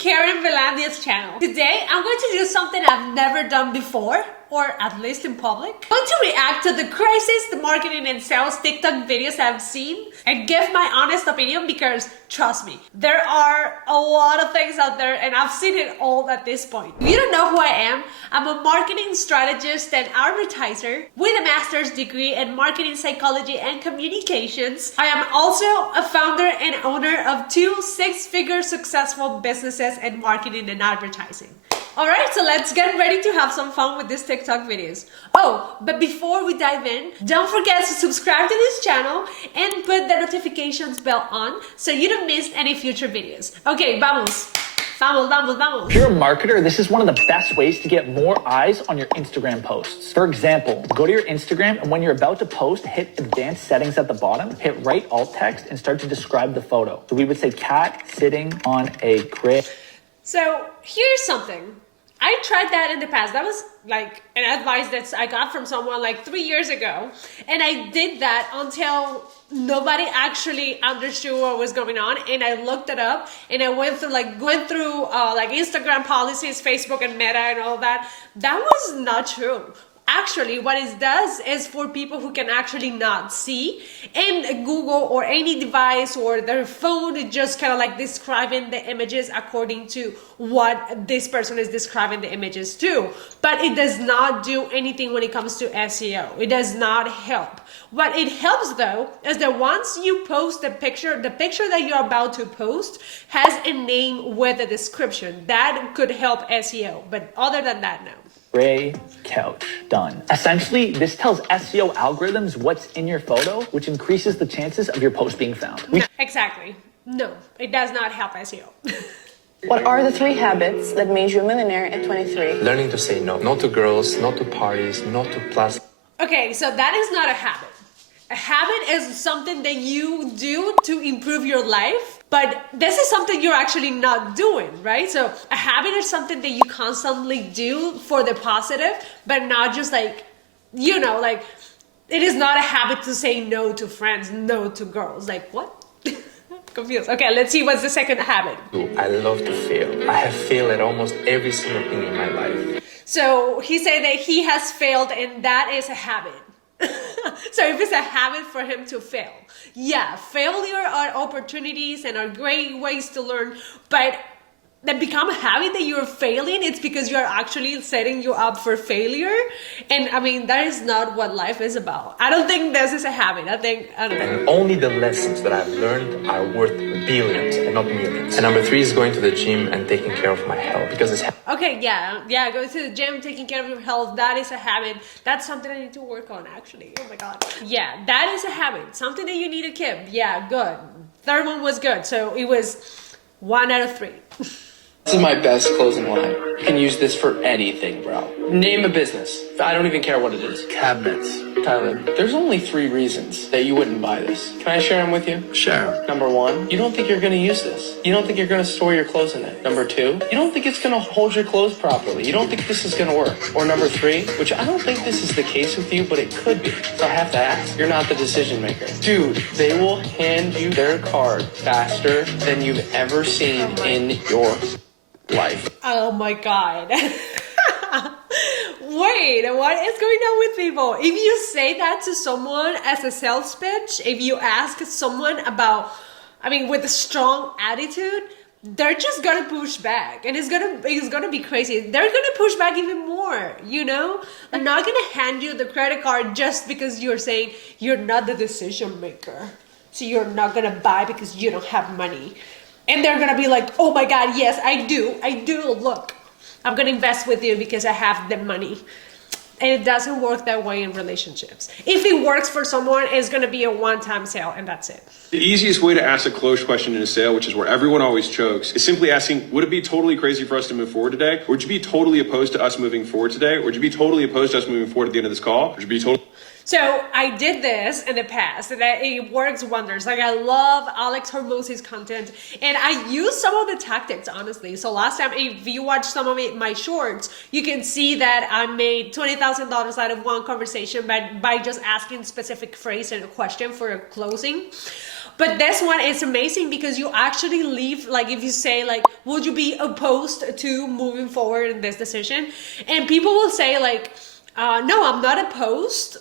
Karen Velandia's channel. Today, I'm going to do something I've never done before, or at least in public. I'm going to react to the craziest marketing and sales TikTok videos I've seen and give my honest opinion because, trust me, there are a lot of things out there and I've seen it all at this point. If you don't know who I am, I'm a marketing strategist and advertiser with a master's degree in marketing psychology and communications. I am also a founder and owner of 2 6-figure successful businesses in marketing and advertising. Alright, so let's get ready to have some fun with these TikTok videos. Oh, but before we dive in, don't forget to subscribe to this channel and put the notifications bell on so you don't miss any future videos. Okay, vamos. Vamos. If you're a marketer, this is one of the best ways to get more eyes on your Instagram posts. For example, go to your Instagram and when you're about to post, hit advanced settings at the bottom, hit right alt text and start to describe the photo. So we would say cat sitting on a grid. So here's something. I tried that in the past. That was like an advice that I got from someone like 3 years ago. And I did that until nobody actually understood what was going on. And I looked it up and I went through Instagram policies, Facebook and Meta and all that. That was not true. Actually, what it does is for people who can actually not see, and Google or any device or their phone is just kind of like describing the images according to what this person is describing the images to. But it does not do anything when it comes to SEO. It does not help. What it helps though is that once you post the picture that you're about to post has a name with a description. That could help SEO, but other than that, no. Gray couch, done. Essentially, this tells SEO algorithms what's in your photo, which increases the chances of your post being found. No, exactly. No, it does not help SEO. What are the 3 habits that made you a millionaire at 23? Learning to say no. No to girls, no to parties, no to plastic. Okay, so that is not a habit. A habit is something that you do to improve your life, but this is something you're actually not doing, right? So a habit is something that you constantly do for the positive, but not just like, like it is not a habit to say no to friends, no to girls. Like what? Confused. Okay, let's see what's the second habit. I love to fail. I have failed at almost every single thing in my life. So he said that he has failed and that is a habit. So if it's a habit for him to fail, yeah, failure are opportunities and are great ways to learn, but that become a habit that you're failing, it's because you're actually setting you up for failure. And I mean, that is not what life is about. I don't think this is a habit. I don't know. And only the lessons that I've learned are worth billions and not millions. And number 3 is going to the gym and taking care of my health because it's okay, yeah, go to the gym, taking care of your health, that is a habit. That's something I need to work on actually. Oh my god. Yeah, that is a habit. Something that you need to keep. Yeah, good. Third one was good. So it was 1 out of 3. This is my best closing line. You can use this for anything, bro. Name a business. I don't even care what it is. cabinets. Tyler, there's only 3 reasons that you wouldn't buy this. Can I share them with you? Share. Number 1, you don't think you're going to use this. You don't think you're going to store your clothes in it. Number 2, you don't think it's going to hold your clothes properly. You don't think this is going to work. Or number 3, which I don't think this is the case with you, but it could be. So I have to ask, you're not the decision maker. Dude, they will hand you their card faster than you've ever seen in your life. Oh my god. Wait, what is going on with people? If you say that to someone as a sales pitch, if you ask someone about, with a strong attitude, they're just gonna push back and it's gonna be crazy. They're gonna push back even more, They're not gonna hand you the credit card just because you're saying you're not the decision maker. So you're not gonna buy because you don't have money. And they're gonna be like, oh my god, yes, I do, look. I'm gonna invest with you because I have the money. And it doesn't work that way in relationships. If it works for someone, it's gonna be a one-time sale and that's it. The easiest way to ask a close question in a sale, which is where everyone always chokes, is simply asking, would it be totally crazy for us to move forward today? Or would you be totally opposed to us moving forward today? Or would you be totally opposed to us moving forward at the end of this call? Or would you be totally... So I did this in the past and it works wonders. Like I love Alex Hormozzi's content and I use some of the tactics, honestly. So last time, if you watch some of my shorts, you can see that I made $20,000 out of one conversation by just asking specific phrase and a question for a closing. But this one is amazing because you actually leave, like if you say like, would you be opposed to moving forward in this decision? And people will say like, no, I'm not opposed.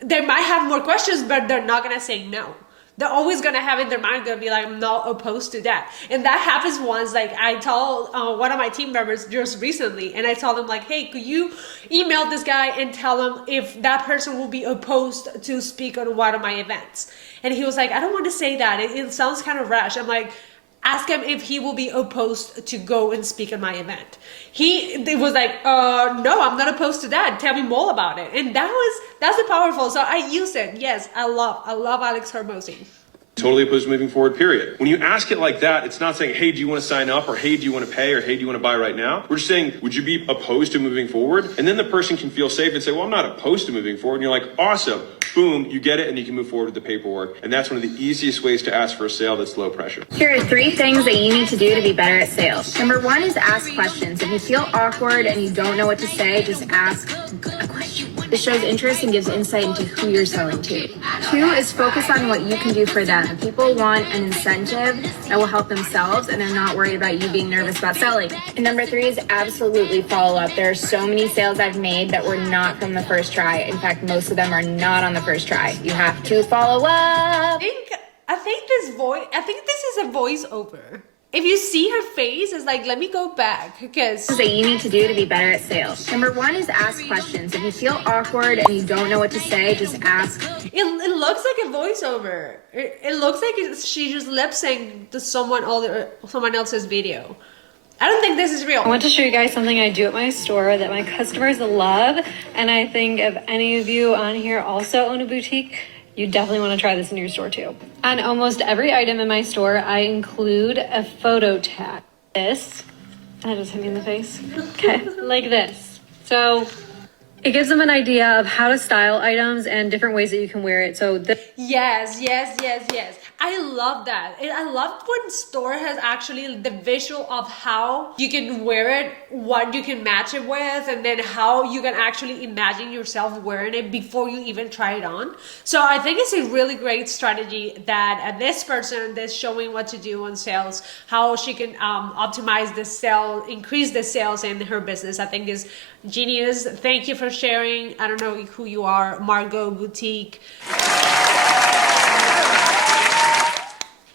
They might have more questions, but they're not gonna say no. They're always gonna have in their mind, gonna be like, I'm not opposed to that. And that happens once. Like I told one of my team members just recently, and I told them like, hey, could you email this guy and tell him if that person will be opposed to speak on one of my events? And he was like, I don't want to say that. It sounds kind of rash. I'm like, ask him if he will be opposed to go and speak at my event. He was like, no, I'm not opposed to that. Tell me more about it. And that's the powerful. So I use it. Yes, I love Alex Hermosi. Totally opposed to moving forward, period. When you ask it like that, it's not saying, hey, do you want to sign up? Or hey, do you want to pay? Or hey, do you want to buy right now? We're just saying, would you be opposed to moving forward? And then the person can feel safe and say, well, I'm not opposed to moving forward. And you're like, awesome. Boom, you get it, and you can move forward with the paperwork. And that's one of the easiest ways to ask for a sale that's low pressure. Here are 3 things that you need to do to be better at sales. Number 1 is ask questions. If you feel awkward and you don't know what to say, just ask a question. This shows interest and gives insight into who you're selling to. 2 is focus on what you can do for them. People want an incentive that will help themselves, and they're not worried about you being nervous about selling. And number 3 is absolutely follow up. There are so many sales I've made that were not from the first try. In fact, most of them are not on the first try. You have to follow up. I think this is a voiceover. If you see her face, it's like, let me go back, because That you need to do to be better at sales. Number 1 is ask questions. If you feel awkward and you don't know what to say, just ask. it looks like a voiceover. It looks like she just lip synced to someone else's video. I don't think this is real. I want to show you guys something I do at my store that my customers love, and I think if any of you on here also own a boutique, you definitely want to try this in your store too. On almost every item in my store, I include a photo tag. This, that just hit me in the face. Okay, like this. So it gives them an idea of how to style items and different ways that you can wear it. So Yes. I love that. I love when store has actually the visual of how you can wear it, what you can match it with, and then how you can actually imagine yourself wearing it before you even try it on. So I think it's a really great strategy that this person that's showing what to do on sales, how she can optimize the sale, increase the sales in her business, I think is genius. Thank you for sharing. I don't know who you are, Margot Boutique.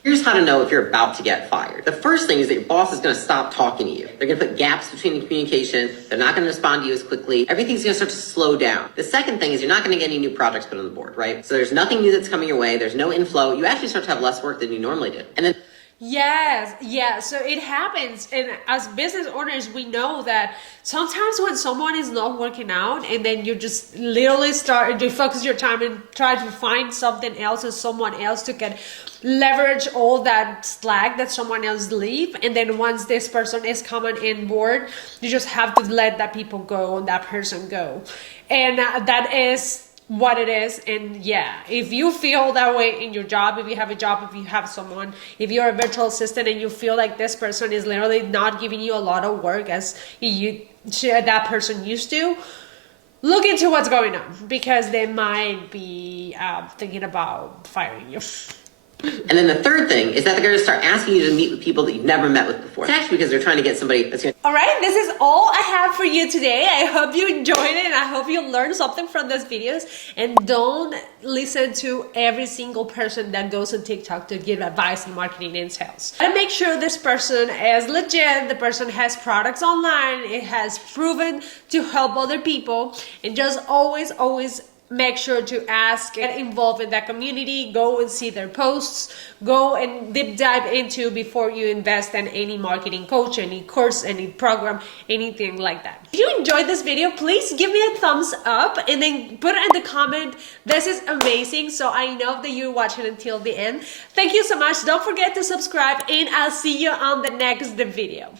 Here's how to know if you're about to get fired. The first thing is that your boss is going to stop talking to you. They're going to put gaps between the communication. They're not going to respond to you as quickly. Everything's going to start to slow down. The second thing is you're not going to get any new projects put on the board, right? So there's nothing new that's coming your way. There's no inflow. You actually start to have less work than you normally did. And then Yes. So it happens. And as business owners, we know that sometimes when someone is not working out and then you just literally start to focus your time and try to find something else or someone else to get leverage all that slack that someone else leave. And then once this person is coming in board, you just have to let that people go and that person go. And that is what it is. And yeah, if you feel that way in your job, if you have a job, if you have someone, if you're a virtual assistant and you feel like this person is literally not giving you a lot of work as that person used to, look into what's going on, because they might be thinking about firing you. And then the third thing is that they're going to start asking you to meet with people that you've never met with before. It's actually because they're trying to get somebody that's going to... All right, this is all I have for you today. I hope you enjoyed it, and I hope you learned something from these videos. And don't listen to every single person that goes on TikTok to give advice on marketing and sales. And make sure this person is legit, the person has products online, it has proven to help other people, and just always make sure to ask, get involved in that community, go and see their posts, go and deep dive into before you invest in any marketing coach, any course, any program, anything like that. If you enjoyed this video, please give me a thumbs up and then put it in the comment. This is amazing, so I know that you're watching until the end. Thank you so much. Don't forget to subscribe, and I'll see you on the next video.